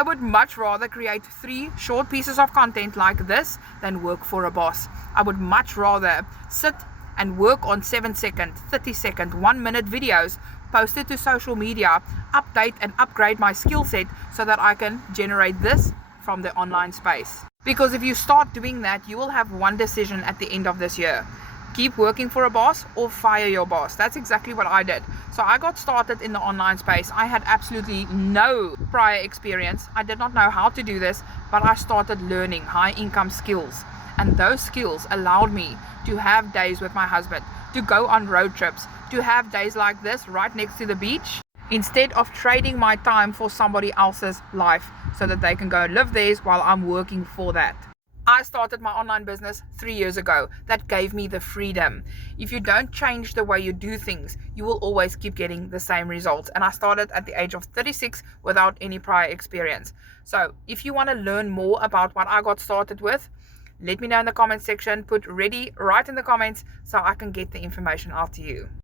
I would much rather create 3 short pieces of content like this than work for a boss. I would much rather sit and work on 7-second, 30-second, 1-minute videos, post it to social media, update and upgrade my skill set so that I can generate this from the online space. Because if you start doing that, you will have one decision at the end of this year. Keep working for a boss or fire your boss. That's exactly what I did. So I got started in the online space. I had absolutely no prior experience. I did not know how to do this, but I started learning high income skills. And those skills allowed me to have days with my husband, to go on road trips, to have days like this right next to the beach, instead of trading my time for somebody else's life so that they can go and live theirs while I'm working for that. I started my online business 3 years ago. That gave me the freedom. If you don't change the way you do things, you will always keep getting the same results. And I started at the age of 36 without any prior experience. So if you want to learn more about what I got started with, let me know in the comment section. Put ready right in the comments so I can get the information out to you.